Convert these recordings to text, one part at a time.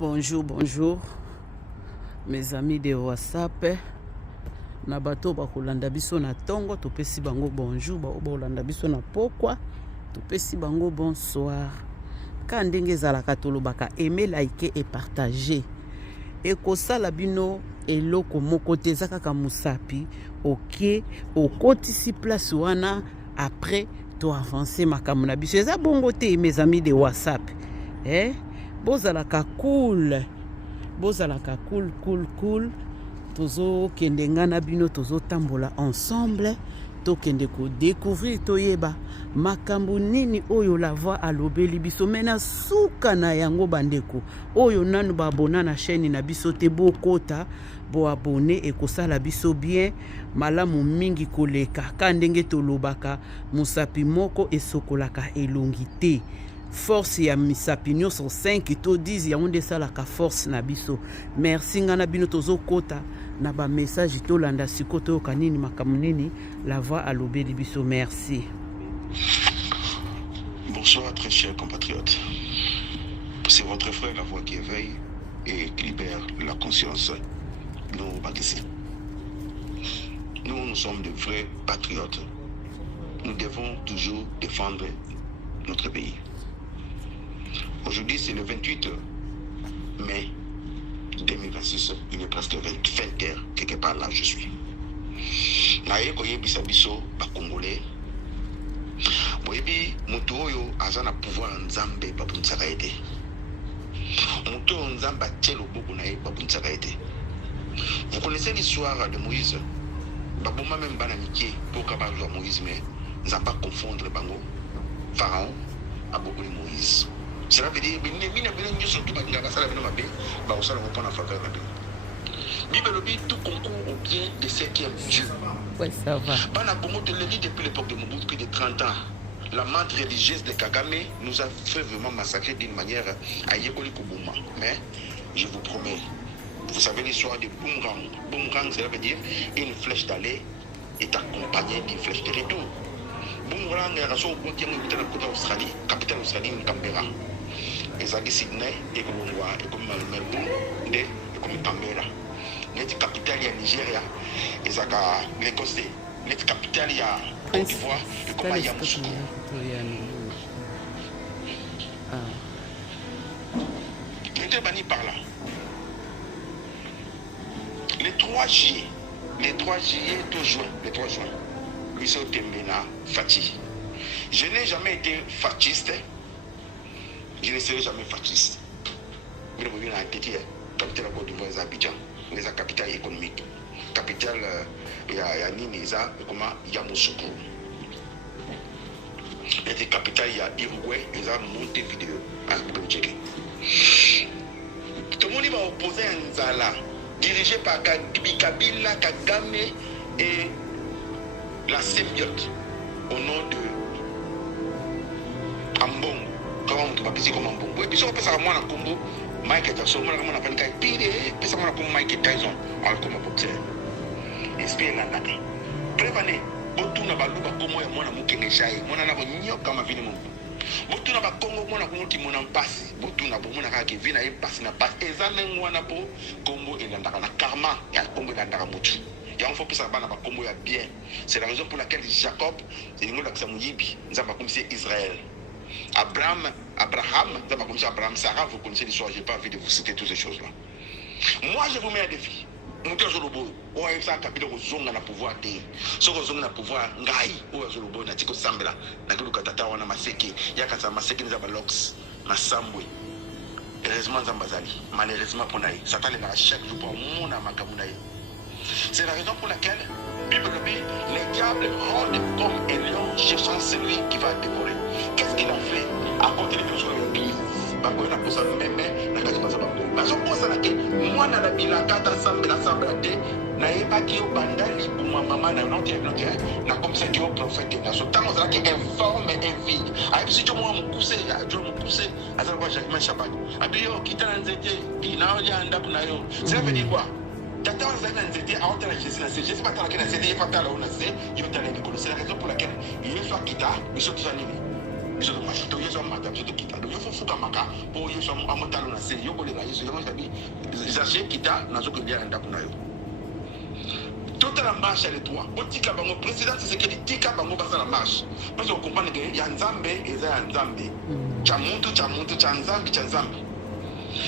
Bonjour, bonjour, mes amis de WhatsApp. Na bato ba kolanda biso na tongo, topesi bango bonjour, ba kolanda biso na pokwa, topesi bango bonsoir. Ka ndenge ezalaka tolobaka aimer, liker et partager. Et kosala bino eloko moko te eza kaka musapi, ok, okotisi place wana après to avancer makambo na biso. Eza bongo te mes amis de WhatsApp. Bozalaka cool. Bozalaka cool. Tozo kende ngana bino tozo tambola ensemble. To kende ko découvrir toyeba makambo nini oyo la voix alobeli biso mena suka na yango bandeko. Oyo nanu ba abona na chaîne na biso te bokota bo abonné et kosala biso bien malamu mingi koleka ka ndenge tolobaka musapi moko esokolaka elongi te. Force ya misapi nyonso 5 to 10 ya onde salaka force na biso. Merci ngana bino tozo kota na ba message to landa sikoto kanini makamunini la voix alobeli biso. Merci. Bonsoir très chers compatriotes. C'est votre frère la voix qui éveille et qui libère la conscience. Nous Bakissi. Nous sommes de vrais patriotes. Nous devons toujours défendre notre pays. Aujourd'hui, c'est le 28 mai 2026. Il est presque 20 heures, quelque part là je suis. Naye koye bisabiso ba Congolais. Boyebi mutu oyo azana pouvoir nzambe babuntsaka ete. Mutu nzamba telo boku naye babuntsaka ete. Vous connaissez l'histoire de Moïse? Baboma même bana mikie pour kabazo Moïse mais nzamba confondre bango Pharaon a beaucoup de Moïse. Cela veut dire que nous sommes tous les gens qui sont Bible dit tout concourt au bien de ceux qui aiment Dieu. Oui, ça va. Depuis l'époque de Mobutu, plus de 30 ans, la menthe religieuse de Kagame nous a fait vraiment massacrer d'une manière à Yekoli Koubouma. Mais je vous promets, vous savez l'histoire de Boomerang. Boomerang, cela veut dire une flèche d'aller est accompagnée d'une flèche de retour. Boomerang est raison au qui est en Australie, capitale Australie, Canberra. Ezaki Sydney et comme Melbourne et comme Canberra. Notre capitale est Nigeria. Ezaka Lagos. Notre capitale est Côte d'Ivoire et comme Yamoussoukro. Nous sommes bannis par là. Les 3 juillet, tout juin, les 3 juin, nous sommes Tembena Fati. Je n'ai jamais été fasciste. Je ne serai jamais fasciste. Je ne vais pas être capitale de la Côte d'Ivoire, Abidjan, la capitale économique. Capitale, il y a Ninisa, comment Yamoussoukro. La capitale, il y a Uruguay, il y a Montevideo. Vous pouvez checker. Tout le monde va opposer un Nzala, dirigé par Kabila, Kagame et la symbiote au nom de Ambongo. Comment tu vas passer comme Ambongo? Et puis si on peut savoir moi dans Congo, Mike Tyson, moi dans Afghanistan, puis puis ça moi comme Mike Tyson, alors comme boxeur. Espère la naka. Prévenez, botu na baluba comme moi na mukenge chai, moi na ko nyoka ma vini mo. Botu na ba Congo moi na ko ti mo na mpasi, botu na bo mo na ka ki vina e pasi na pasi. Ezame ngwana po Congo elandaka na karma ya Congo elandaka mutu. Il faut que ça va bien. C'est la raison pour laquelle Jacob, c'est le nom d'Axamoyibi, nous avons commencé Israël. Abraham, nous avons commencé Abraham, Sarah, vous connaissez l'histoire, je n'ai pas envie de vous citer toutes ces choses-là. Moi, je vous mets un défi. Nous sommes au bout. On a ça capable de zonga na pouvoir te. So ko zonga na pouvoir ngai. O zo lobo na tiko sambela. Na kulu katata wana maseke. Ya kata maseke ni za balox. Na sambwe. Heureusement zambazali. Malheureusement pour naï. Satan est là chaque jour pour mon amakamunaï. C'est la raison pour laquelle, Bible dit, les diables rôdent comme un lion cherchant celui qui va dévorer. Qu'est-ce qu'il a fait? À côté de choses sur le pays. Bako na posa meme na kati basa bako. Baso posa na ke moi na la bila kata sambela te na yeba ki o bandali pour mama na non na comme ça que au prophète na so tango za ki informe envie. Ai si tu moi mukuse ya jo mukuse azala kwa Jacques Chapat. Abi yo kitana nzete ina o ya ndapu na yo. Ça veut dire quoi? Tata Zana nzete a ontala Jésus na se Jésus pas la raison pour laquelle il est soit kita, il soit qui va nini. biso to machito yeso mata biso to kita donc il faut fuka maka po yeso amotalo na se yoko le yeso yamo sabi zaché kita na zo ko dia ndako na yo toute la marche elle est toi botika bango président c'est que tika bango basa la marche parce qu'on comprend que ya nzambe eza ya nzambe cha muntu cha nzambe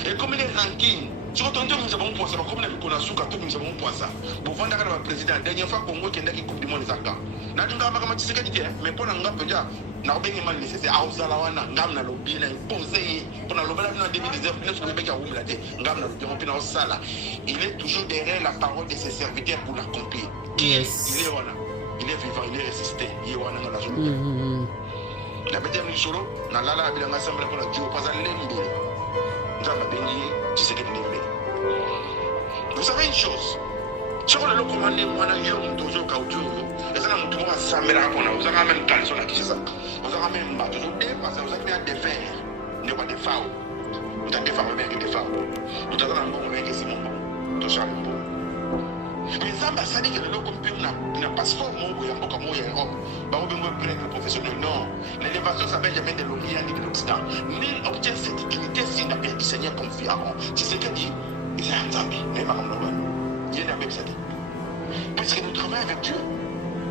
et comme les rankings si on entend nous avons poisson comme les konasuka tout nous avons poisson pour vendre la président dernière fois Congo qui ndaki coupe du monde zaka na ndinga makama tsika dite mais pour nga peja na obengi mal nécessaire auzala wana ngam na lobby na imposer pour na lobela na 2019 nous sommes beka umla te ngam na lobby on sala il est toujours derrière la parole de ses serviteurs pour l'accomplir. Yes. Il est wana il est vivant il est résisté il est wana na zone la bête ni solo na lala bilanga semble pour la dio pas à lembe nzamba bengi tsika dite. Vous savez une chose, si on a le commandé, on a eu un dojo kautu, et ça nous trouve à Samera, on a même caleçon à Kishasa, on a même bateau, parce que vous avez des fers, ne pas des faux, vous avez des femmes avec des faux, vous avez un bon avec des simons, tout ça le bon. Mais ça, ça dit que le local n'a pas passeport, mon ou un comme moi en Europe, bah on veut prendre le professionnel, non. L'élévation s'appelle jamais de l'Orient ni de l'Occident. Nul obtient cette dignité s'il n'a pas du Seigneur confiant. C'est ce que dit. Il y a un zambi, mais pas comme le roi. Il y a même ça dit. Puisque nous travaillons avec Dieu,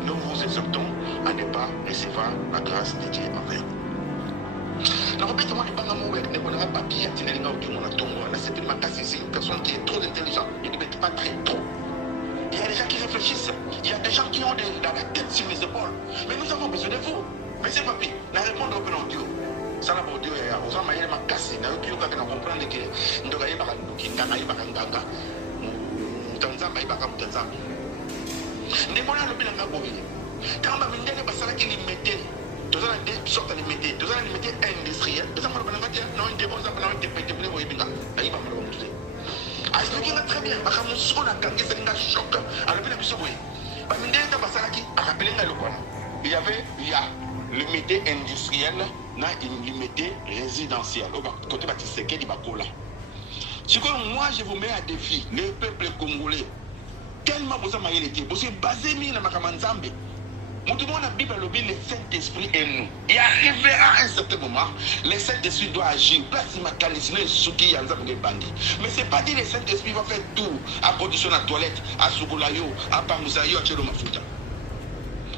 nous vous exhortons à ne pas recevoir la grâce de Dieu envers nous. Donc, répétez-moi, les bangamous avec les bonheurs papiers, c'est une personne qui est trop intelligente. Il ne met pas très trop. Il y a des gens qui réfléchissent. Il y a des gens qui ont dans la tête sur les épaules. Mais nous avons besoin de vous. Mais c'est pas pire. La réponse est au Dieu. Ça la Dieu est aux hommes ma casse. N'a eu qu'à comprendre que nous devons y avoir un kinganga, y avoir un ganga. Tanzamba, y avoir un Tanzamba. N'est pas là le bilan d'abord. Quand on m'a dit que qui limité, tous les des sortes de limité, tous les limités industriels. Nous avons le dire non, une dépense à prendre des pétés pour les binga. Aïe, va me le montrer. Ah, expliquez très bien. Parce que nous sommes à gagner, c'est un choc. Alors, bien sûr, oui. Parce que nous avons il y avait, limité industriel, na une limité résidentielle. Au côté bâtisseur, qui bakola. Ce que moi je vous mets à défi, le peuple congolais, tellement vous avez été, vous êtes basé dans Makamanzambe. Nous devons la Bible, le Saint-Esprit est nous. Et arrivera à un certain moment, le Saint-Esprit doit agir. Place ma calissine, ce qui est en bandi. Mais ce n'est pas dit que le Saint-Esprit va faire tout à condition la toilette, à Sukulayo, à Pamousayo, à Tchélo Mafuta.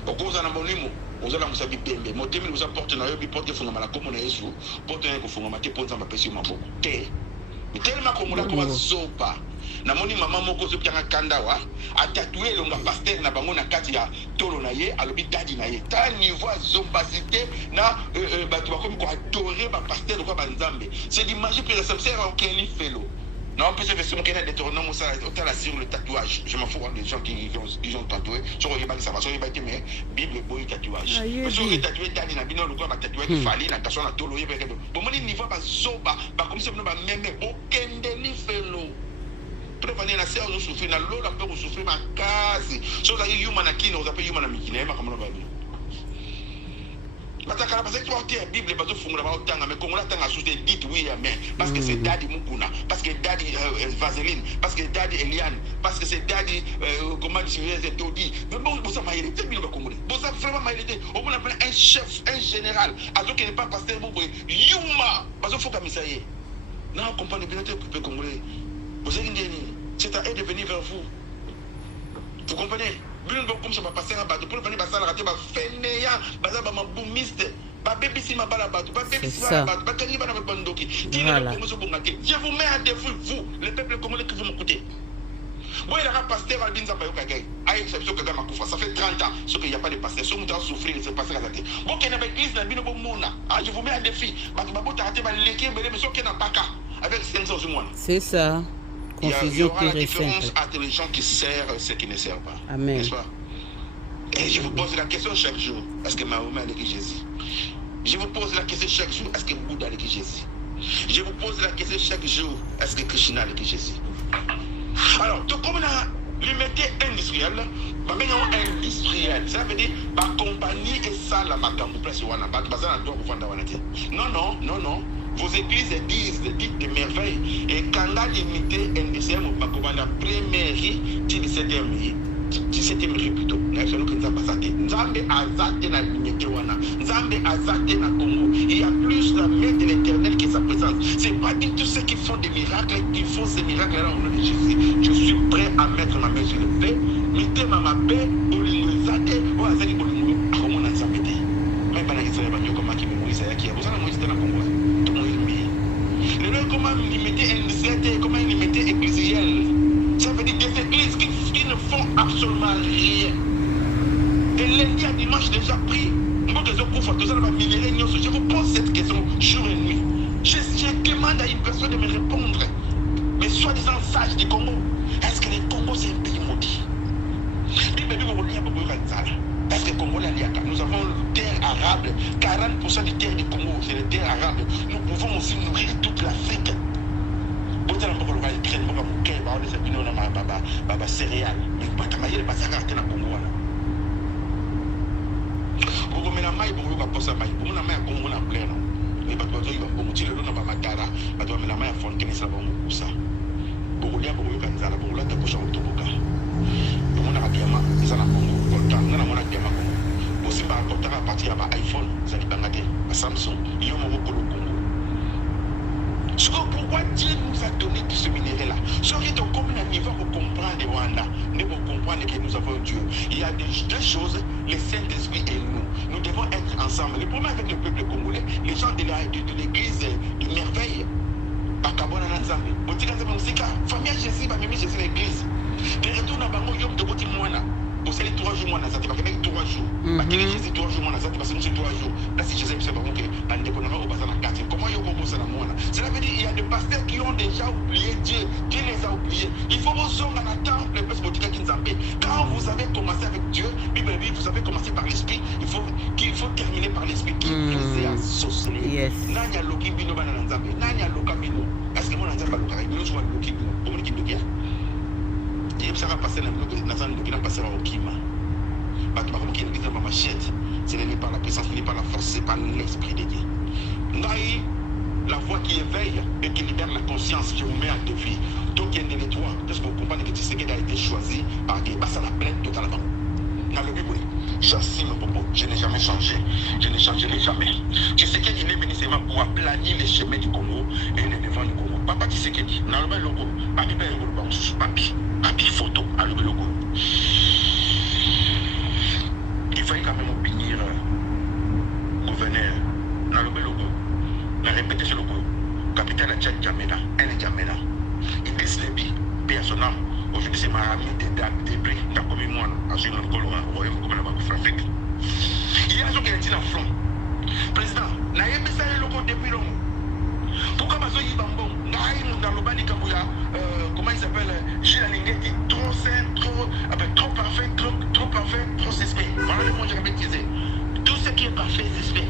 Au cause de mon limo. Vous allez vous savoir bien, mon thème nous apporte dans le porte fondamental comme on est sous, porte un fondamental pour nous empêcher ma boue. Mais tellement comme on a commencé pas. Na moni maman moko zo pianga kandawa a tatoué le pasteur na bango na kati ya tolo na ye alobi dadi na ye ta niveau zombasité na batu ba comme ko adorer ba pasteur ko ba nzambe c'est l'image pour la sincère auquel il fait l'eau. Non, on peut se faire ce qu'on a détourné sur le tatouage. Je m'en fous des gens qui ont tatoué. Je ne sais pas si ça va. Je ne sais pas si mais Bible est beau tatouage. Mais si on est tatoué, Dani n'a pas le droit de tatouer. Il fallait la personne à tout le monde. Bon, mon niveau va zoba. Comme si on n'a même aucun délit fait l'eau. Pour venir la serre, nous souffrons. L'eau, la peur, nous souffrons. Ma casse. Si vous avez human à qui, nous appelons human à Mikine. Comme on va dire. Parce que tu as la Bible, mais comme on a sous des dites oui, mais parce que c'est Daddy Mukuna, parce que Daddy Vaseline, parce que Daddy Eliane, parce que c'est Daddy, comment dire, c'est Dodi. Mais bon, ça m'a été, c'est bien le Congolais. Bon, ça vraiment m'a été. On va appeler un chef, un général, alors qu'il n'est pas pasteur, Yuma, parce qu'il faut comme ça y est. Non, on comprend bien le peuple congolais. Vous avez dit, c'est à eux de venir vers vous. Vous comprenez? Comme ça va passer un bateau pour venir passer à la radio, fainéant, bazar ma boumiste, ba BBC ma balabatou, ba BBC ma balabatou, ba kani ba na bandoki. Je vous mets à défi, vous, le peuple congolais qui vous m'écoutez. Bon, il y a un pasteur à Binza Bayokagay. Aïe, ça fait 30 ans, ce qu'il n'y a pas de pasteur. Si vous avez souffrir, c'est passer à la tête. Bon, qu'il y a une église, je vous mets à défi. Avec 500 du monde. C'est ça. Il y aura la différence entre les gens qui servent et ceux qui ne servent pas. Amen. N'est-ce pas? Et je vous pose la question chaque jour. Est-ce que Mahomet a écrit Jésus? Je vous pose la question chaque jour. Est-ce que Bouddha a écrit Jésus? Je vous pose la question chaque jour. Est-ce que Krishna a écrit Jésus? Alors, tout comme on a limité industriel, industriel, ça veut dire la compagnie et ça la makambo place wana ba bazana doit kufanda wana te. Non. Vos églises disent des merveilles et quand la limité industrielle au Bakoba la première qui 17e 17e plutôt. Nzambe azate na Nyetewana. Nzambe azate na Congo. Il y a plus la main de l'Éternel qui est sa présence. C'est pas du tout ceux qui font des miracles, qui font ces miracles-là au nom de Jésus. Je suis prêt à mettre ma main sur le paix. Mettez ma paix, Olingo Zate, ou Azali Olingo, Akomona Nzambete. Même pas la question de Banyo, comment qui me Moïse, qui a besoin de Moïse dans la Congo. Tout le monde est mis. Le nom, comment il mettait NZT, comment il mettait ecclésial. Ça veut dire des églises qui ne font absolument rien. De lundi à dimanche déjà pris. Je vous pose cette question jour et nuit. Je demande à une personne de me répondre. Mais soi-disant sages du Congo, est-ce que le Congo c'est un pays maudit? Est-ce que le Congo nous avons une terre arabe, 40% des terres du Congo, c'est les terres arabes. Nous pouvons aussi nourrir toute l'Afrique. Céréales. Mais pas de maïs, pas de Congo. La maille pour vous passer la maille pour la maille comme on a plein mais pas de pour tirer le nom à Matara pas de la maille à fond qui ne sera pas pour ça pour lui pour vous canzala pour la tête au toboka pour mon abiama ça na Congo content na mon abiama Congo aussi par content à partir à iPhone ça qui bangate à Samsung il y a mon Congo. Pourquoi Dieu nous a donné tout ce minerai là? Ce qui est comme un niveau pour comprendre les Rwanda, mais pour comprendre que nous avons Dieu. Il y a deux choses, le Saint-Esprit et nous. Nous devons être ensemble. Le problème avec le peuple congolais, les gens de l'église de merveille, famille Jésus, Jésus l'église. De retour dans Bango Yom de Boti Moana. Pour les 3 jours, ça va faire 3 jours. Jésus 3 jours, ça va faire 3 jours. Là, si Jésus, c'est pas bon que on va dans 4. Comment il y a ça dans Moana? Cela veut dire qu'il y a des pasteurs qui ont déjà oublié Dieu. Dieu les a oubliés. Il faut vous en attendre le peuple qui nous appelle. Quand vous avez commencé avec Dieu, vous avez commencé par l'esprit, il faut terminer par l'esprit qui vous est associé. Yes. Nanya Loki Bino Bananzambe. Nanya Loka Bino. Est-ce que mon Nzamba Loka Bino soit Loki Bino? Comment il dit? Ça va passer dans le passer au Kima. Ce n'est pas la puissance, ce n'est pas la force, c'est pas l'esprit de Dieu. La voix qui éveille et qui libère la conscience, je vous mets à défi. Donc il y a des trois, parce que vous comprenez que Tshisekedi a été choisi par Dieu. Ça la plainte totalement. Dans le Bible, j'assume mon propos. Je n'ai jamais changé. Je ne changerai jamais. Tshisekedi est venu seulement pour aplanir les chemins du Congo et les devants du Congo. Papa Tshisekedi, dans le logo, papi photo à le logo. Il fallait quand même obéir gouverneur dans le logo. On a répété ce logo. Capitaine de Tchad Djamena, elle est Djamena. Il dit Slebi, paix à son âme. Aujourd'hui, c'est ma amie des blés, qui a commis moi, à ce moment-là, au royaume comme la Banque Afrique. Il y a un jour qui a dit la front. Président, n'a pas ça le logo depuis longtemps. Pourquoi parce qu'il va bon? Dans le bas du Kabouya, comment il s'appelle? Gilles Alingeti, trop sain, trop parfait, trop suspect. Voilà le mot que j'avais utilisé. Tout ce qui est parfait, suspect.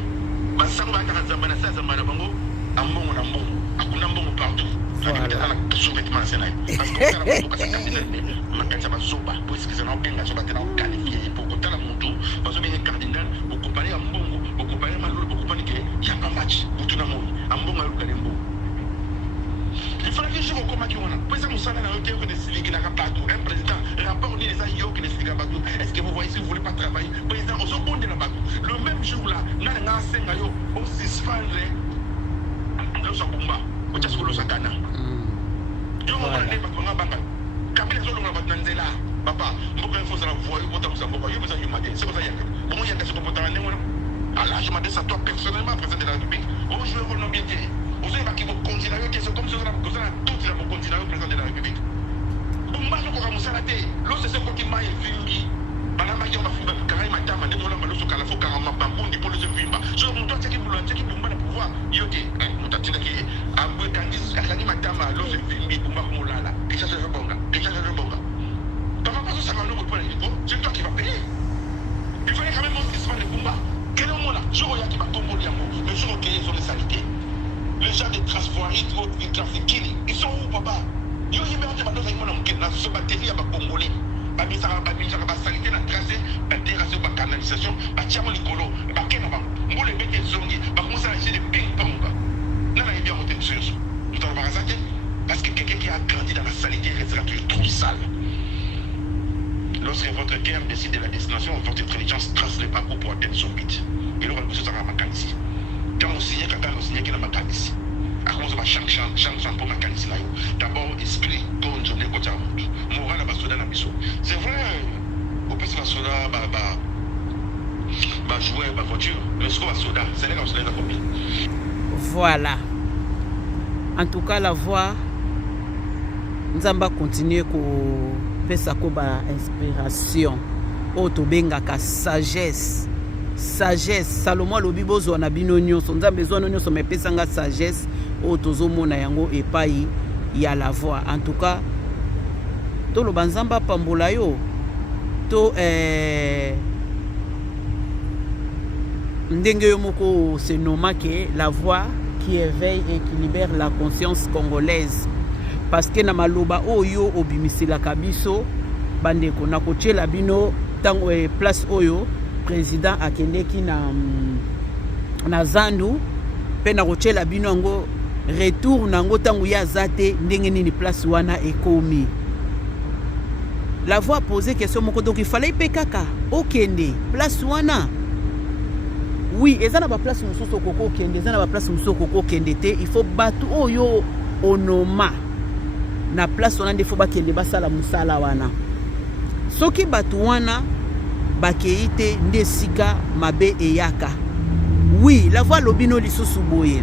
Ma samba est en Zambana, ça, Zambana Bango, Ambon, Ambon, partout. Sous-vêtement national. Parce que ça n'a pas de ça va soba, puisque ça n'a pas de qualifié. Pour compter la moto, parce que les cardinal, vous comparez à Mbongo, vous comparez à Malou, vous comparez qu'il y a un match, vous tout le monde. Ambon, Malou, Kalembo. Il faudra que je vous comprenne qui on a. Président Moussa n'a pas été décidé n'a pas tout. Un président, rapport on dit les aïeux qui décident à Batou. Est-ce que vous voyez si vous ne voulez pas travailler? Président, on se compte de la Batou. Le même jour là, n'a pas un aïeux, on s'y se fait dans son combat. On t'a sur le Sakana. Je vous demande de pas banga. Kabila solo na batnanzela. Papa, mboka info ça la voix, vous t'avez ça mboka. Yo besoin de mater. C'est quoi ça y a? Bon, il y a des comportements néo là. Alors, je m'adresse à toi personnellement, président de la République. On joue un rôle bien dit. Vous savez qui vous continuez, c'est comme si vous avez tout qui vous continuez, président de la République. Vous m'avez encore commencé à la télé. L'autre, c'est ce qui m'a évolué. Pendant ma guerre, ma fille, quand il m'a dit, ma désolé, ma loso, quand il faut carrément pas bon, il faut le vivre. Je vous dois checker pour le pouvoir. Il y a des mutations qui est à vous, quand il m'a dit, ma loso, il pour moi, là, là. Déjà, je veux bon, déjà, je veux bon. Papa, pas ça, va nous reprendre les c'est toi qui vas payer. Il fallait quand même montrer ce de combat. Quel est le mot là? Je regarde qui va combattre le jour où ils ont les saletés. Les gens des transfoiries, des trafiqués, ils sont où, papa? Ils ont dit, mais on va dans ce batterie à Congolais. Ils ont salité, la tracé, la terrasse, la canalisation, la tiamo licolo, la kenaba. Nous les mettons zongi, on commence à acheter des ping-pong. Nous avons bien monté dessus. Nous avons parce que quelqu'un qui a grandi dans la saleté restera toujours trop sale. lorsque votre cœur décide de la destination, votre intelligence trace le parcours pour atteindre son but. Et là, on va à Makanisi. Quand on signe, quand on signe, qu'il y a Makanisi. À comment ça va changer pour Makanisi là. D'abord, esprit, quand on est côté à l'autre. Moral, à Basoda, la mission. C'est vrai, au plus, Basoda, jouer ma voiture. Le score Basoda, c'est là qu'on se lève à combien. Voilà. En tout cas, la voix, nous allons continuer à faire ba inspiration. Otobengaka sagesse. Sagesse. Salomon lobi bozo na bino nyonso. Nous avons besoin de nyonso mais pesanga sagesse. Otozomona yango epai ya la voix. En tout cas, to lo banzamba pambola yo. To ndenge yo moko se nomake la voix qui éveille et qui libère la conscience congolaise. Parce que na maloba oyo obimisela kabiso bandeko na kochela bino tango place oyo président akendeki na zandu pe na kochela bino ngo retour nango tango ya zate ndenge nini place wana ekomi. La voix posé question moko donc il fallait pe kaka okende place wana. Oui, et ça n'a pas place où koko kende, ça n'a pas place où koko kende te, il faut battre oyo onoma. Na place on a des fois bakende basala musala wana. Soki batu wana bakeite ndesika mabe eyaka. Oui, la voix lobino lisusu boye.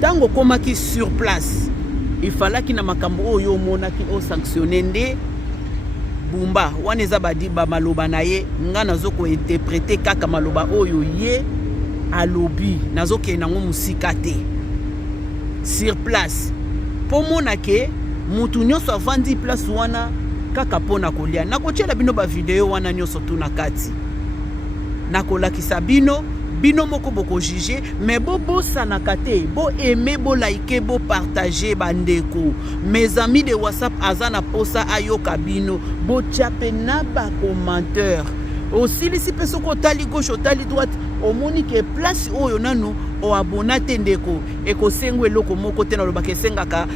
Tango komaki sur place, il fallait qu'il na makambo oyo monaki o sanctionner nde Bumba waneza badiba maloba na ye nga nazoko interpréter kaka maloba oyo ye alobi nazoke nango musika te sur place po mona ke mutu nyonso avandi place wana kaka pona kolia nakochela bino ba video wana nyonso tu na kati nakolakisa bino moko boko juger mais bo sanaka te bo aimer bo liker bo partager bandeko mes amis de WhatsApp azana posa ayoka bino bo chape na ba commentaire aussi lisi peso ko tali gauche tali droite o moni ke place oyo nanu o abona te ndeko e ko sengwe loko moko te na lo bakesengaka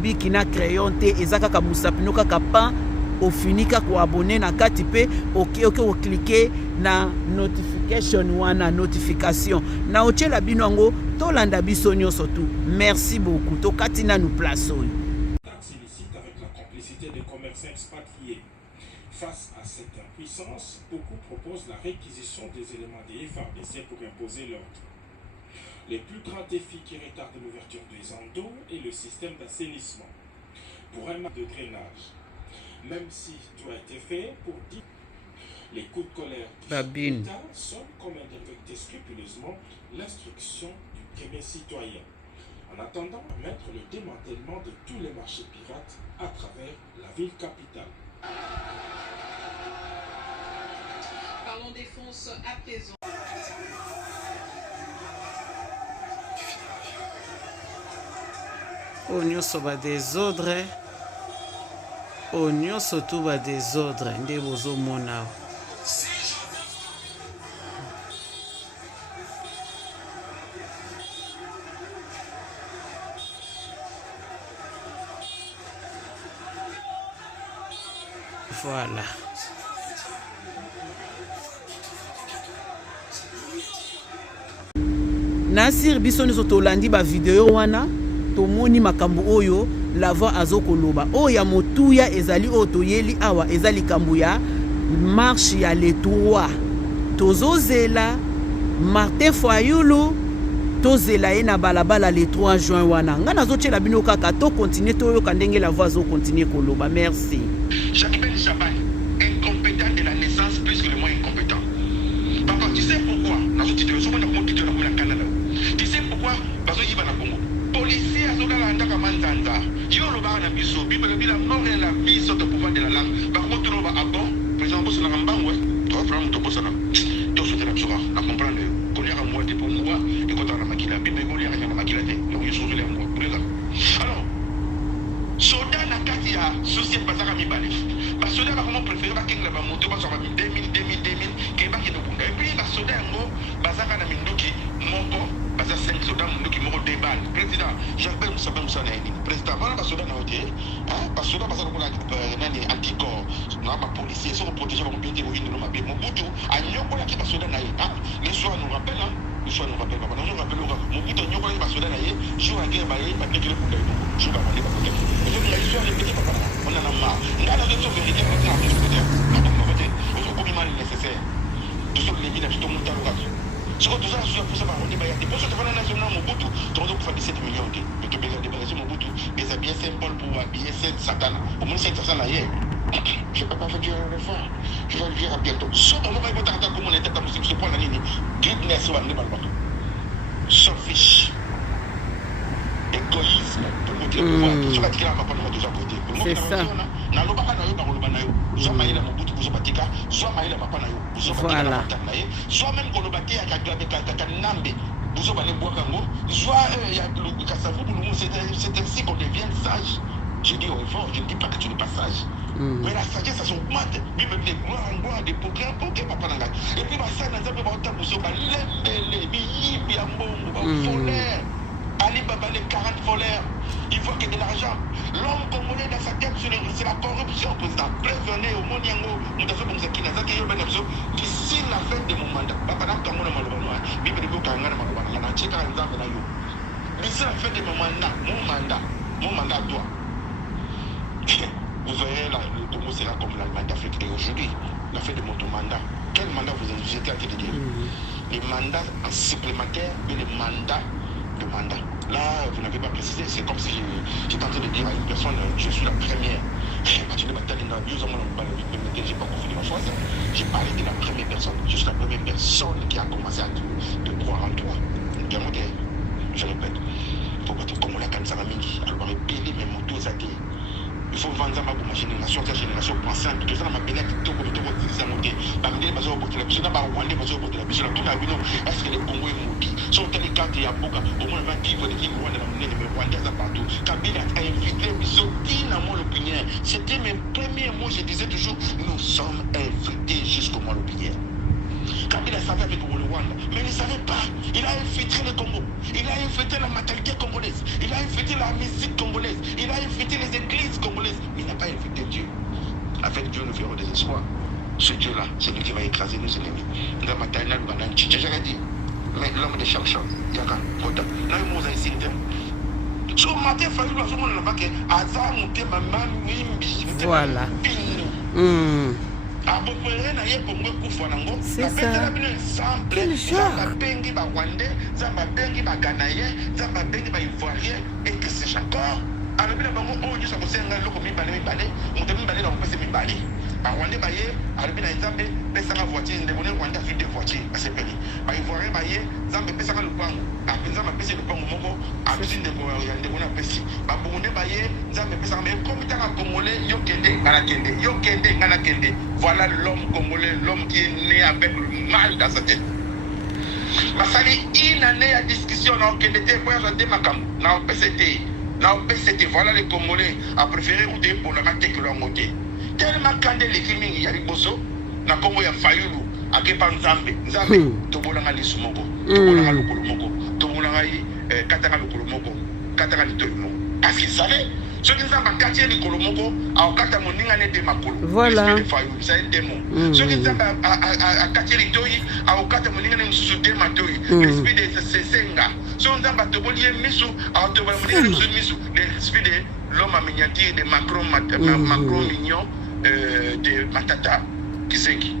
biki na crayon te ezaka ka musapino kaka pa o finika ko abonner na kati pe ok o cliquer na notification wana notification na ochela bino ngo to landa biso nyonso tout. Merci beaucoup to katina nous place oyo. Avec la complicité des commerçants expatriés. Face à cette impuissance, beaucoup proposent la réquisition des éléments des FARDC pour imposer l'ordre. Les plus grands défis qui retardent l'ouverture des endos est le système d'assainissement. Pour un manque de drainage, même si tout a été fait pour dire les coups de colère du État sont comme interpréter scrupuleusement l'instruction du premier citoyen. En attendant, permettre le démantèlement de tous les marchés pirates à travers la ville capitale. Parlons des fonces à présent. O nyonso ba désordre. O nyonso tu ba désordre nde bozomona. Voilà. Nasir biso nyonso tolandi ba video wana tomoni makambo oyo la voix azokoloba oya motuya ezali otoyeli awa ezali kambu ya marche ya l'étoile tozozela Martin Fayulu tozela ye na balabala le 3 juin wana nga nazochela bino kaka to continuer to yoka ndenge la voix zo continuer koloba. Merci. Jacques-Ben Chaban, incompétent de la naissance plus que le moins incompétent. Papa, tu sais pourquoi? Tu sais pourquoi? Parce qu'il va na Congo. Policier a zola la ndaka manzanza. Yo lo ba na biso, bible la mort et la vie sont au pouvoir de la langue. Par contre, on va à bon, président boss na mbangwe, to prendre to boss na. To so tena psoka, na comprendre. Kolia moi de pour moi, et quand on a makila, bible kolia na makila te. Donc yo so le moi. Alors, soldat na kati ya société bazaka mibale. Ba soldat ba comment préférer ba kenga ba moto ba so ba 2000 ke ba ke do bunda. Et puis ba soldat ngo bazaka na mindoki moko, baza 5 soldats mindoki moko de tribal. Président, j'appelle Moussa Naini. Président, voilà, parce que là, on est, parce que là, parce qu'on a anticorps, on a policier, sont protégés par le pays de Mobutu, à Nyokola qui parce que là, l'histoire nous rappelle, l'histoire nous rappelle, nous rappelle, Mobutu, Nyokola qui parce que là, joue à guerre, pas de guerre pour les joue à la guerre. L'histoire est petite, on en a marre. On a la vérité, on a la nécessaire. Tout ce que les villages sont montés à l'orage. Ce que tout ça, c'est pour ça qu'on débat. Et pour ce que les nationaux Mobutu, tu as pour 17 millions de débarrasser Mobutu, mais c'est bien symbole pour habiller cette Satan. Au moins, c'est ça là hier. Je ne peux pas faire du réforme. Je vais le dire à bientôt. Sauf que nous avons été comme on était dans ce point là, greedness ou animal. Selfish. Égoïsme. Pour montrer le pouvoir. Ce qui est là, papa, nous avons déjà voté. C'est ça. Voilà. Soit même qu'on bâtit à Nambe, soit c'est ainsi qu'on devient sage. Je dis au effort, je ne dis pas que tu n'es pas sage. Mais la sagesse, ça s'augmente. Même des gloires en gloire, des progrès, papa n'a. Et puis, ça n'a pas été pour ça. Les billes, les folaires. Ali Baba, les 40 folaires. Il faut qu'il y ait de l'argent. L'homme congolais dans sa tête, c'est la corruption, président. Prévenez au Moniango, d'ici la fin de mon mandat. D'ici la fin de mon mandat doit. Vous verrez, le Congo sera comme l'Allemagne d'Afrique. Et aujourd'hui, la fin de mon mandat, quel mandat vous êtes en train de dire? Les mandats supplémentaires et les mandats de mandat. Là, vous n'avez pas précisé, c'est comme si j'étais en train de dire à une personne, je suis la première. J'ai pas confondu ma phrase. J'ai parlé de la première personne. Je suis la première personne qui a commencé à croire en toi. Je répète, il faut que tu commences à cancer à midi. Alors, répéter mes motos à dire. Il faut vendre ma génération, cette génération pensante, tout ça, ma bénéfice, tout comme tout ça, monter. Ma bénéfice, parce que la personne n'a pas rwandais, parce que la personne n'a pas est-ce que les Congolais maudits sont tels cartes et à Boka, au moins 20 livres de livres, on a amené les Rwandais partout. Kabila a invité, Bisoti, dans mon opinion. C'était mes premiers mots, je disais toujours, nous sommes invités jusqu'au mois d'opinion. Kabila savait avec le Rwanda, mais il ne savait pas. Il a infiltré le Congo. Il a infiltré la mentalité congolaise. Il a infiltré la musique congolaise. Il a infiltré les églises congolaises. Mais il n'a pas infiltré Dieu. Avec Dieu, nous verrons des espoirs. Ce Dieu-là, c'est lui qui va écraser nos ennemis. J'ai déjà dit, mais l'homme de chercheurs, il y a qu'un quota. Là, il m'a dit, ce matin, il fallait que je me dise que Azar, mon thème, ma main, voilà. C'est ça. Quel genre? Et que c'est encore. Alors, il y a des gens qui voilà l'homme congolais, l'homme qui est né avec le mal dans sa tête. Masali, une année à discussion, dans le PCT, voilà les Congolais a préféré router pour la matin que l'on monté. Tellement quand les films, il y a des bossos, na Congo ya Fayulu, à Kepa Nzambe, Tobolanga Lisumoko, Tobolanga Lukolomoko, Tobolanga Katanga Lukolomoko, Katanga Litolimo. Parce qu'ils savaient, ceux qui savent quartier du Kolomoko, à Kata Moninga ne Demakolo. Voilà. C'est un démon. Ceux qui savent à quartier du Toyi, à Kata Moninga ne Dematoi, l'esprit de Senga. Ceux qui savent à Tobolier Misu, à Tobolier Misu, l'esprit de l'homme à miniature de Macron Mignon, de Matata Kiseki.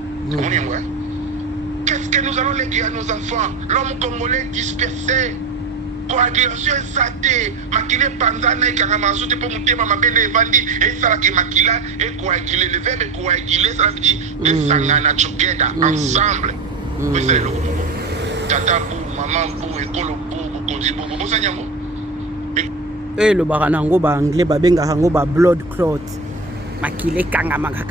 Qu'est-ce que nous allons léguer à nos enfants? L'homme congolais dispersé. Coagulation santé, makile panzana et karamasoute pour monter ma belle vandi et ça qui makila et coaguler le verbe coaguler ça veut dire et sangana together ensemble. Oui c'est le logo. Tata pour maman pour école pour kozi pour bosanyango. Eh le baranango ba anglais ba benga hango ba blood clot. Makile kangamaka.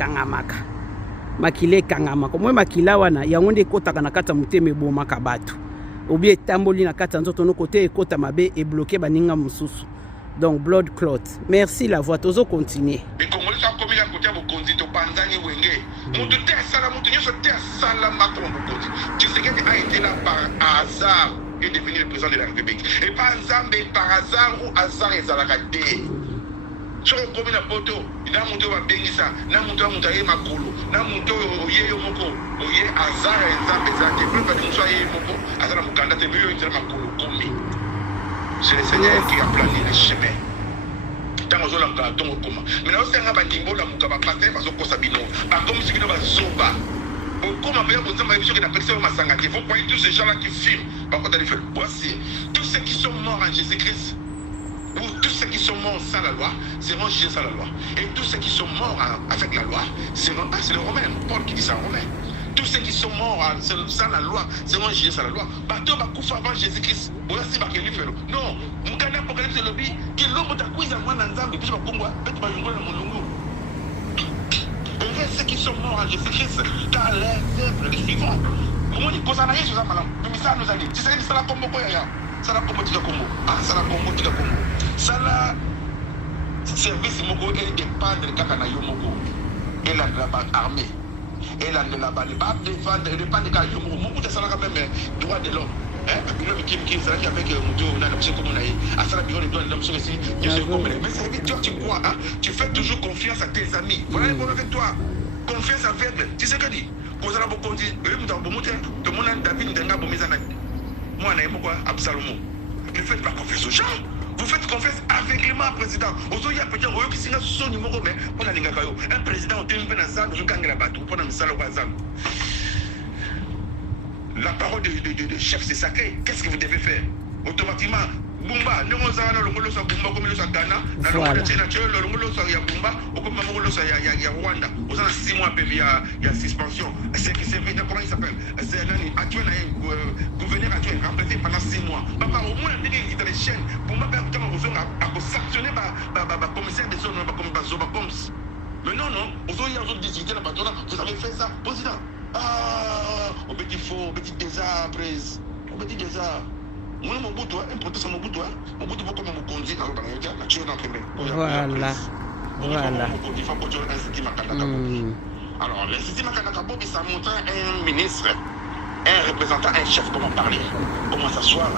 Makile kangamaka. Moi makila wana yango nde kotaka na kata muteme bomaka bato. Obi etamboli na kata nzoto no côté ekota mabe et bloqué baninga mususu. Donc blood clot. Merci la voix tozo continuer. Les Congolais sont commis à côté de Konzi to Panzani Wenge. Mutu te sala mutu nyoso te sala Macron Konzi. Tu sais que a été là par hasard. et devenir le président de la République. Et pas Nzambe par hasard ou hasard et Zalakade. Sur le premier poto, il y a un monto à Bengisa, il y a un monto à Moutaye Makolo, il y a un monto Oye Yomoko, Oye Azar et Nzambe Zate, plus pas de Moussaye Moko, Azar Moukanda, tu veux dire Makolo Komi. C'est le Seigneur qui a plané le chemin. Tant que je l'ai ton coma. Mais là, c'est un bandimbo, la Moukaba Paté, parce que Sabino, par comme si nous va Zoba. Beaucoup m'avaient besoin de dire que la personne m'a sangati. Vous voyez tous ces gens-là qui filment. Par contre, allez faire. Voici. Tous ceux qui sont morts en Jésus-Christ, ou tous ceux qui sont morts sans la loi, seront jugés sans la loi. Et tous ceux qui sont morts avec la loi, seront. Ah, c'est le Romain, Paul qui dit ça en Romain. Tous ceux qui sont morts sans la loi seront jugés sans la loi. Bateau va couper avant Jésus-Christ. Voici ma question. Non, mon canard apocalypse c'est le but. Qui l'homme t'a couillé à moi dans Zambie, puis je vais Congo, puis tu vas jouer dans mon longo. Ceux qui sont morts en Jésus-Christ, car les œuvres les suivront. Comment on dit que ça n'a rien sur ça, madame? Mais ça nous a dit. Tu sais que ça la combo quoi, ça la combo, tu la combo. Ah, ça la combo, tu la combo. Ça la service moko et dépendre de Kakanayo moko. Et la armée. Et la là-bas, les babes défendent de Kakanayo moko. Moko de ça la même droit de l'homme. Mais tu crois, hein? Tu fais toujours confiance à tes amis. Voilà les problèmes avec toi. Confiance aveugle. Tu sais que dit? Moi, Absalomo. Ne faites pas confiance aux gens. Vous faites confiance aveuglément au président. Aujourd'hui, il y a peut-être un qui son numéro, mais pour la Lingakayo. Un président, on t'aime bien à ça, je gagne la bateau. Pour la parole de chef, c'est sacré. Qu'est-ce que vous devez faire? Automatiquement, Bumba, nous avons le Bumba comme le Ghana, le Bumba, ou comme le Rwanda. Vous avez 6 mois, il y a suspension. C'est comment il s'appelle? C'est un gouverneur actuel, remplacé pendant 6 mois. Papa, au moins, il y a des chaînes. Bumba, à sanctionner le commissaire des zones comme Zobacoms. Mais non, vous avez discuté là-bas, vous avez fait ça, président. Ah, au petit faux, au petit désastre, au petit désastre. Moi, mon bout, toi, important, c'est mon bout, toi. Mon bout, comment me conduire dans le média, la tuer dans le premier. Voilà. Alors, l'Institut Makandakabo, ça montre un ministre, un représentant, un chef, comment parler, comment s'asseoir,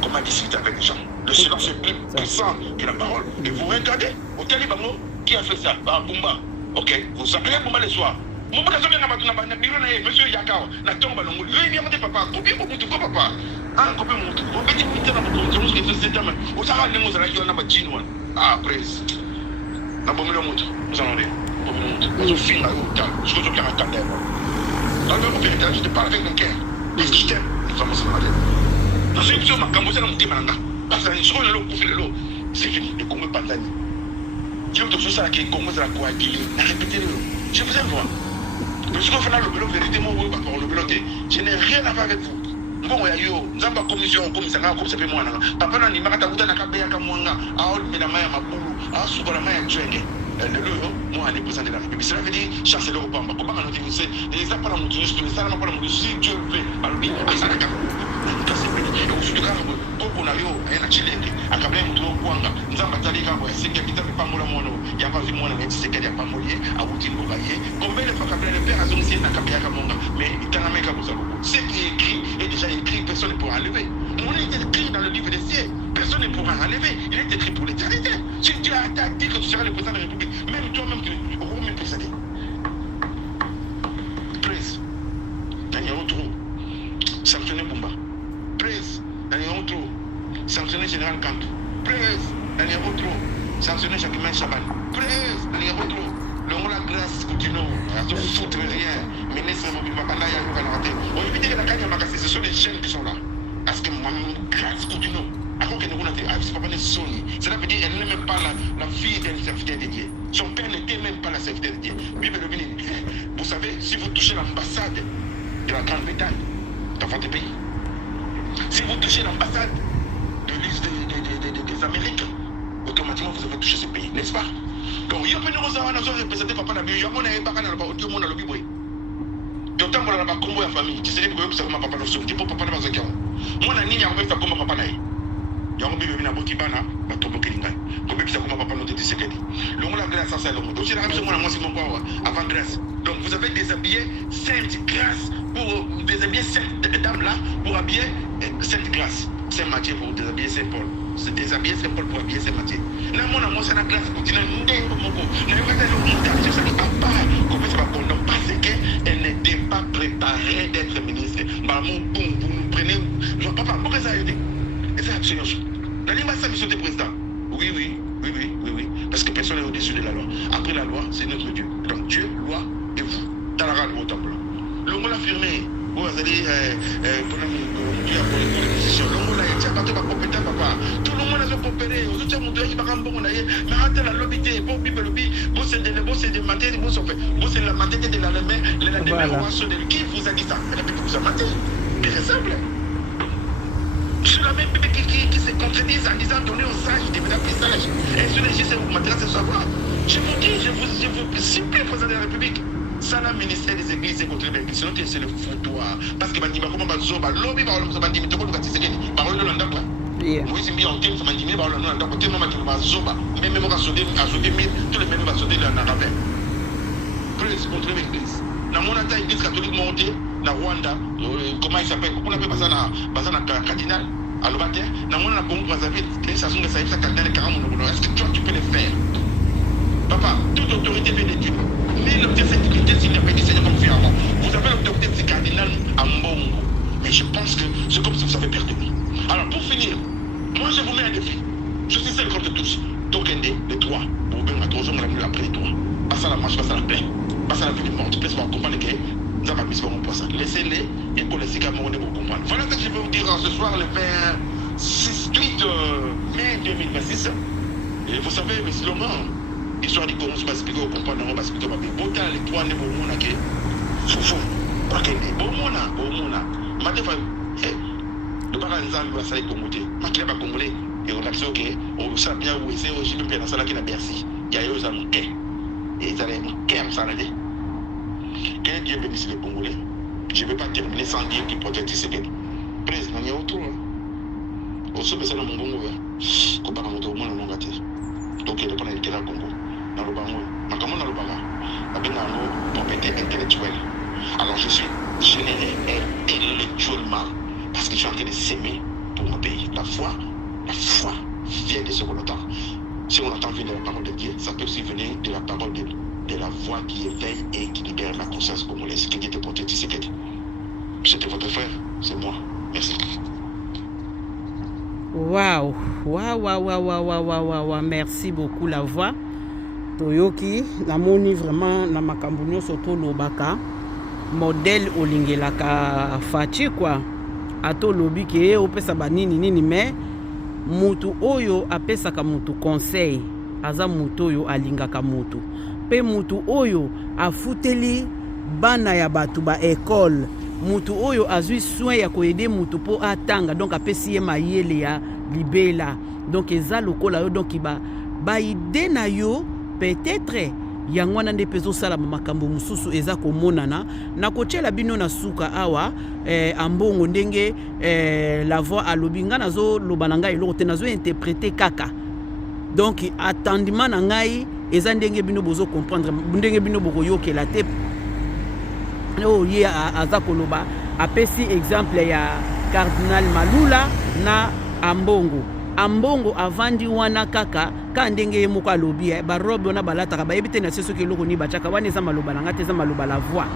comment discuter avec les gens. Le silence est plus puissant que la parole. Et vous regardez, au Talibango, qui a fait ça? Bumba. Ok, vous appelez Bumba le soir. Mon papa, monsieur Yakao, la tombe à l'ongou. Il vient de papa, copie mon tout, papa. Ah, copie mon tout. On peut dire que c'est un homme. On s'arrête de nous à la gueule, on a dit non. Ah, prise. La bombe de montre. Nous allons aller. Je filme à l'hôtel. Je veux bien attendre. Dans le vérité, je te parle avec mon cœur. Parce que je t'aime. Nous allons se marier. Dans une émission, ma cambousée dans mon petit malanga. Parce que sur le lot, pour faire le lot, c'est fini. Le Congo Pandani. Je veux que ce soit qui est Congo, c'est la coagulée. Répétez le lot. Je vous aime voir. Parce qu'on fait là le vélo, vérité, moi, le vélo, je n'ai rien à faire avec vous. Bon, nous avons une commission, comme ça, comme ça, moi, papa, n'a pas de temps à Kabea, Kamwanga, à Olmedamaya, Maboulou, à Soubalamaya, Djenge. Moi, on est président de la République. Cela veut dire chasser le repas. Comment on dit que les appareils ont dit que ça n'a pas de si Dieu veut, alors bien, à ça, et au sud de Gambo, on a eu un chilenge, à Kabea, Mouanga, nous avons battu les Gambo, c'est qu'il n'y a pas de mono, il n'y a pas de mono, c'est qu'il n'y a pas de mono, à Outin Bogaye. Combien de fois Kabea, le père a zonné à Kabea Kamonga, mais il y a un mec à vous. Ce qui est écrit est déjà écrit, personne ne pourra enlever. On est écrit dans le livre des cieux, personne ne pourra enlever. Il est écrit pour l'éternité. Si Dieu a dit que tu seras le président de la République, même toi-même, tu ne pourras même précéder. Praise. Daniel Outro, sanctionner Bumba. Praise. Daniel Outro, sanctionner Général Kantou. Praise. Daniel Outro, sanctionner Jacquemin Chaban. Praise. Daniel Outro. Le mot la grâce continue, à se foutre rien. Ministre mobile, papa, là, il y a un canard. On évite que la cagne m'a cassé, ce sont les chaînes qui sont là. Parce que moi, grâce continue. Alors que nous avons c'est pas des Sony. Cela veut dire qu'elle n'est même pas la fille d'un serviteur de Dieu. Son père n'était même pas la serviteur de Dieu. Bible le dit, vous savez, si vous touchez l'ambassade de la Grande-Bretagne dans votre pays, si vous touchez l'ambassade des Amériques, automatiquement vous avez touché ce pays, n'est-ce pas? Donc, il y a pas de représenté papa na bio, il y a mon papa na ba audio mon na lobi boy. Donc tant pour la ba combo ya famille, tu sais que vous savez ma papa no so, tu peux papa na bazaki. Moi na nini ya ko fa komba papa na yi. Ya ko bibi na botibana, ba tobo kelinga. Ko bibi sa komba papa no te disekedi. Le mon la grâce ça le monde. Donc j'ai ramé moi c'est mon power avant grâce. Donc vous avez déshabillé sainte grâce pour déshabiller cette dame là pour habiller cette grâce, c'est Mathieu pour déshabiller Saint-Paul. Se déshabiller Saint-Paul pour habiller Saint-Mathieu. Là, mon amour, c'est la grâce pour dire non, parce qu'elle n'était pas préparée d'être ministre. Vous nous prenez. Papa, pourquoi ça a été? Et c'est absolument. La ligne va mission du président. Oui. Parce que personne n'est au-dessus de la loi. Après la loi, c'est notre Dieu. Donc Dieu, loi et vous. Dans la rade, au temple. L'homme l'a affirmé. Vous allez pour la décision. L'homme l'a dit, pas compétent, papa. Tout le monde a coopéré. Aux autres, mon Dieu, il va remboursser. Mais arrêtez la lobité. Bon, c'est de matin, c'est la matin de la main. Qui vous a dit ça? Elle a vous a menti. Mais c'est simple. Sur la même Bible qui se contredisent en disant donner aux sages des aprentissages. Et sur les gestes, vous m'intéressez à savoir. Je vous dis, je vous supplie, président de la République. Ça, le ministère des églises est contre les sinon c'est le foutoir. Parce que Bandima, comment Bazoba, lobby, Bandimi, tu peux nous dire que parole de l'andakwa. Moi, c'est bien en tête, ça m'a dit, parole de l'andakwa, tellement ma Bazoba, même on va sauter, tous les mêmes vont sauter dans la ravin. Plus contre l'église. Dans mon attaque, l'église catholique montée, dans Rwanda, comment il s'appelle? Comment on appelle Bazana cardinal? À l'Obater, dans mon attaque, vous avez les stations de Saïf, cardinal et Caramon. Est-ce que toi, tu peux le faire? Papa, toute autorité vient de Dieu. Mais l'autorité, s'il n'a pas dit Seigneur comme fait avant. Vous avez l'autorité, c'est cardinal à Mbongo. Mais je pense que c'est comme si vous avez perdu. Alors, pour finir, moi, je vous mets un défi. Je suis seul contre tous. Tokende, les trois. Pour bien à 3 hommes, on a mis après les trois. Passe à la marche, passe à la paix. Passe à la vie de mort. Laisse-moi comprendre que nous avons mis mon poisson. Laissez-les et pour laisser Cameroun pour comprendre. Voilà ce que je vais vous dire ce soir, le 28 mai 2026. Et vous savez, le slogan. Histoire de comment on va expliquer au comprendre, on va expliquer au papier. Autant les trois n'est pas bon, ok? Foufou. Ok, bon, Matefa, le paranzal va s'aller congolais. Makila va congolais. Et on a dit, ok, on sait bien où c'est, je vais faire ça là qui est à Bercy. Il y a eu un quai. Et ils allaient me quai, ça l'a dit. Que Dieu bénisse les Congolais. Je ne vais pas terminer sans dire qu'il protège Tshisekedi. Président, il y a autour. On se met ça dans mon Congo. Qu'on va remonter au monde en Longaté. Donc, il dépend de quel Congo. Dans le Bango. Mais comment dans le Baga? Il y a une propriété intellectuelle. Alors, je suis généré intellectuellement. Parce que je suis en train de s'aimer pour mon pays. La foi vient de ce qu'on entend. Si on entend venir de la parole de Dieu, ça peut aussi venir de la parole de la voix qui éveille et qui libère la conscience congolaise. Que Dieu te protège, Tshisekedi. C'était votre frère, c'est moi. Merci. Waouh, merci beaucoup la voix. Toyoki, namoni vraiment na makambunyo soto lobaka modèle olingelaka fachi quoi. Ato lobi ke opesa ba nini mais mutu oyo apesaka mutu conseil aza mutu oyo alingaka mutu. Pe mutu oyo afuteli bana ya batu ba école. Mutu oyo azui soin ya koyede mutu po atanga donc apesi ye mayele ya libela donc eza lokola yo donc ba ide na yo peut-être yango wana nde pezo sala makambo mususu eza komonana na kochela bino na suka awa ambongo ndenge la voix alobi nga nazo loba na ngai eloko te nazo interpréter kaka donc attendement na ngai eza ndenge bino bozo comprendre ndenge bino bokoyokela te ye aza koloba apesi exemple ya cardinal Malula na ambongo avandi wana kaka ka ndenge ye moko alobi barobe wana balataka bayebi te na se soki eloko ni bachaka wana eza maloba na nga te eza maloba la voix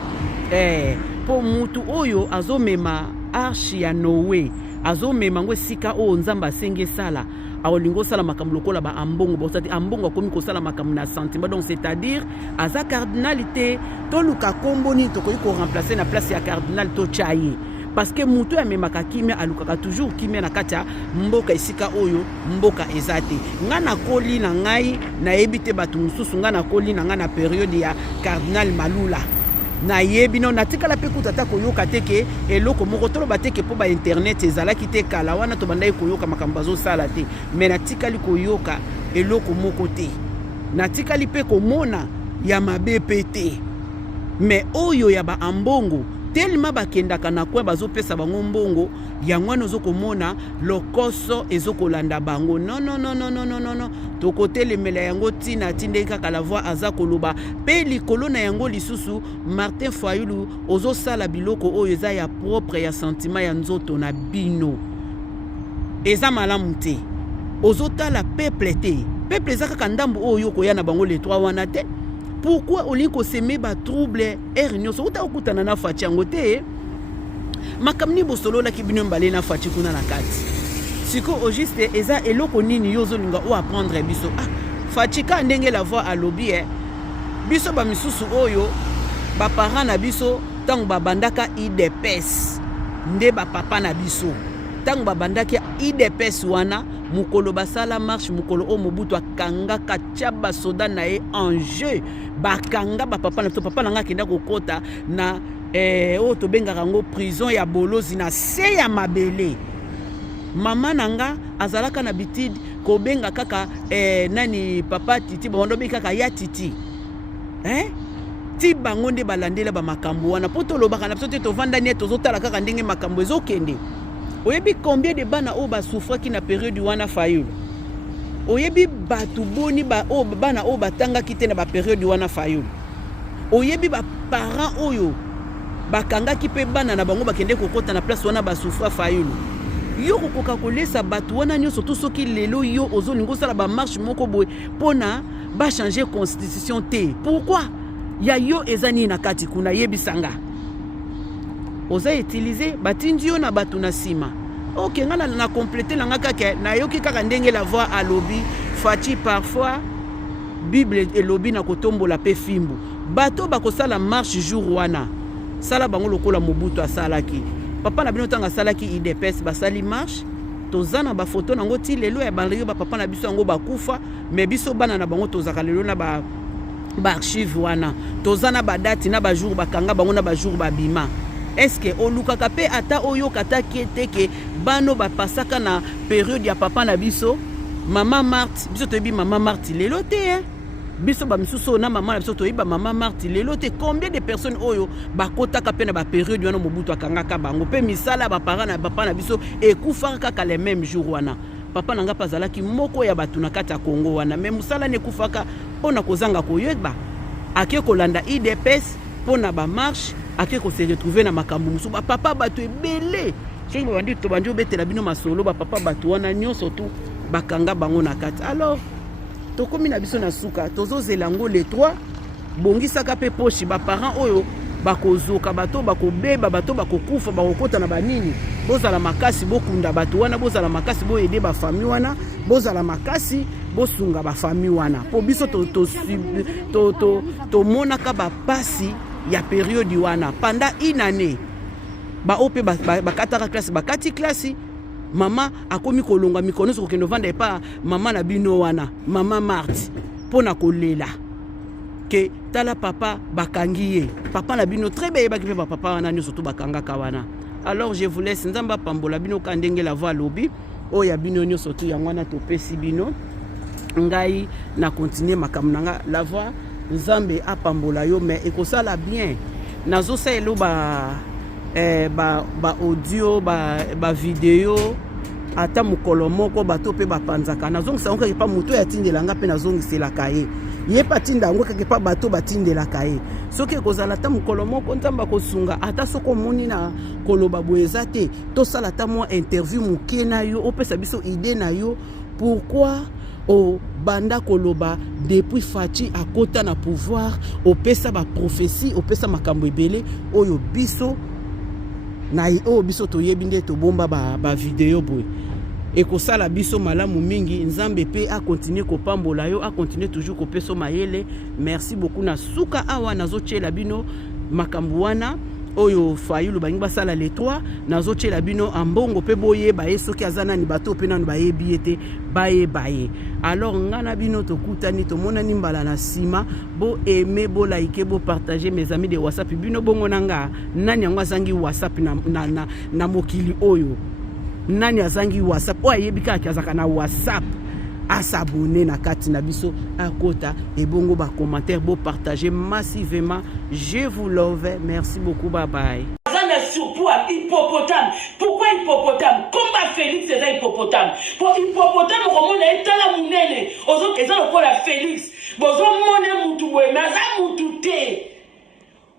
po mutu oyo azomema archi ya Noé azomema ngo esika oyo nzambe asenge sala aolingo sala makambo lokola ba ambongo bosati ambongo akomi kosala makambo na sentiment donc c'est-à-dire aza cardinalité to luka kombo ni to ko remplacer na place ya cardinal to chaye parce que mutu amemaka kimia alukaka toujours kimia na katia mboka esika oyo mboka ezate ngana koli na ngai na ebite batu mususu ngana koli na ngana période ya cardinal Malula na yebino natikala pe kutata koyoka teke eloko moko tolo bateke po ba internet ezalaki te kala wana to bandai koyoka makambo zo sala te mais natikali koyoka eloko moko te natikali pe komona ya mabepe te mais oyo ya ba ambongo tellement bakendaka na kwe bazopesa bango mbongo yango wana ozokomona lokoso ezokolanda bango non tokotelemela yango tina tinde kaka la voix aza koloba pe likolo na yango lisusu Martin Fayulu ozosala biloko oyo eza ya propre ya sentiment ya nzoto na bino eza malamu te ozotala peuple te peuple eza kaka ndambo oyo koya na bango les trois wana te pourquoi olingi koseme batrouble ere nyonso ota okutana na faci yango te makambo nini bosololaki bino mbale na faci kuna na kati siko au juste eza eloko nini yo ozolinga oapprendre biso faci ka ndenge la voix alobi biso bamisusu oyo baparent na biso ntango babandaka idps nde bapapa na biso ntango babandaki idps wana mukolo basala marche mukolo o Mobutu akangaka tia basoda na ye en jeu bakanga bapapa na biso papa nanga akenda kokota na oyo tobengaka yango prison ya bolozi na se ya mabele mama nanga azalaka na bitide kobenga kaka nani papa titi bondobi kaka ya titi ti bango nde balandela bamakambo wana po tolobaka na biso te tovanda nie tozotala kaka ndenge makambo ezokende oyebi combien de bana oyo basouffraki na période wana fayulu oyebi batu boni bana oyo batangaki te na bapériode wana fayulu oyebi baparent oyo bakangaki mpe bana na bango bakende kokota na place wana basouffra fayulu yo kokoka kolesa batu wana nyonso to soki lelo yo ozolinga osala bamarche moko boye mpona bachanger constitution te pourquoi ya yo eza nini na kati kuna yebisanga oza utiliser batindi yo na batu na nsima ok nga na complete nanga kaka nayoki kaka ndenge la voix alobi faci parfois bible elobi na kotombola mpe fimbu bato bakosala marche jour wana sala bango lokola Mobutu asalaki papa na bino ntango asalaki idps basali marche toza na bafoto nango ti lelo ya bandeko bapapa na biso yango bakufa me biso bana na bango tozaka lelo na baarchive wana toza na badati na bajour bakanga bango na bajour babima eske olukaka mpe ata oyoka taki ete ke bano bapasaka na période ya papa na biso mama Marthe biso toyebi mama Marthe lelo te biso bamisusu na mama na biso toyeba mama Marthe lelo te combien de personnes oyo bakotaka mpe na bapériode wana Mobutu akangaka bango mpe misala baparent na papa na biso ekufaka kaka le même jour wana papa nanga mpe azalaki moko ya bato na kati ya Kongo wana me mosala nekufaka mpona kozanga koyeba ake kolanda idps mpona bamarche ake kose retrouver na makambo mosusu bapapa bato ebele soki babandi tobandi obetela bino masolo bapapa bato wana nyonso tu bakanga bango na kati alors tokomi na biso na suka tozozela yango les trois bongisaka mpe poshi baparent oyo bakozoka bato bakobeba bato bakokufa bakokota na banini bozala makasi bokunda bato wana bozala makasi boyede bafami wana bozala makasi bosunga bafami wana po biso tomonaka bapasi ya période wana pendant une année baope bakataka classe bakati classe mama akomi kolonga mikono so kokendo vanda epa mama na bino wana mama Marthe pona kolela ke tala papa bakangi ye papa na bino très bien yebaki mpe papa wana nyonso to bakangaka wana alors je vous laisse nzamba pambola bino ka ndenge la voix lobi oya bino nyonso to yango wana topesi bino ngai na continuer makambo nanga la voix nzambe apambola yo mais ekosala bien nazosala ba audio ba video ata mukolo moko bato pe bapanzaka nazongisa ngo pa muto ya tindelanga pe nazongiselaka ye ye patinda ngo kake pa bato batindelaka ye soki ekozala ta mukolo moko nzamba kosunga ata soko moni na koloba boeza te to sala ta mo interview muke na yo opesa biso idée na yo pourquoi o banda koloba depuis Faci akota na pouvoir opesa ba prophétie opesa makambo ebele oyo biso na o biso toyebi nde tobomba ba video boy ekosala biso malamu mingi nzambe pe a continuer kopambola yo a continuer toujours kopeso mayele merci beaucoup na suka awa nazochela bino makambo wana oyo fayulu bangi basala les trois nazochela bino ambongo pe boyeba ye soki azana ni bato pe nanu bayebi ete baye alors ngana bino tokutani tomonani mbala na sima bo aimer bo liker bo partager mes amis de WhatsApp bino bongo nanga nani yango azangi WhatsApp na mokili oyo nani azangi WhatsApp oyo yebika akazaka na WhatsApp à s'abonner na kati na biso à kota et bongo ba commentaire bo partager massivement je vous love merci beaucoup bye bye. Surtout à hippopotame. Pourquoi hippopotame? Comment Félix est un hippopotame? Pour hippopotame, comment on est la mounene? Aux autres, ils ont encore la Félix. Bozo mone moutou, mais ça moutou.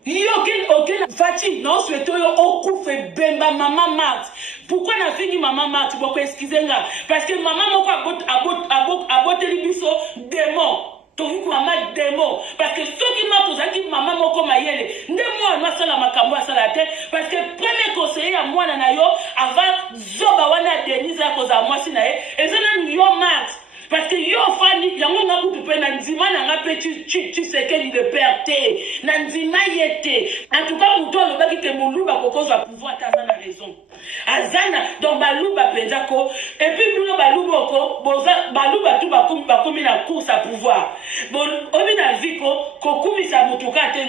Ok, Fati, non, souhaite au coup fait bemba maman Marthe. Pourquoi n'a fini maman Marthe? Pourquoi excusez-moi? Parce que maman a boté les biseaux démon. Tovu maman démon. Parce que ceux qui m'a posé maman moko mayele. Ne moi ma sala makambo sala tête. Parce que premier conseiller à moi nanayo avant zoba wana Denise à cause à moi sinae. Et ça n'a yo Marthe. Parce que yo fani yango nga kutupe na nzima na nga pe tu sais que il de perte na nzima yete en tout cas muto lo baki ke muluba kokoza pouvoir tazana raison azana donc baluba penza ko et puis bino baluba ko boza baluba tu bakomi na course à pouvoir bon obi na viko ko kumisa mutuka te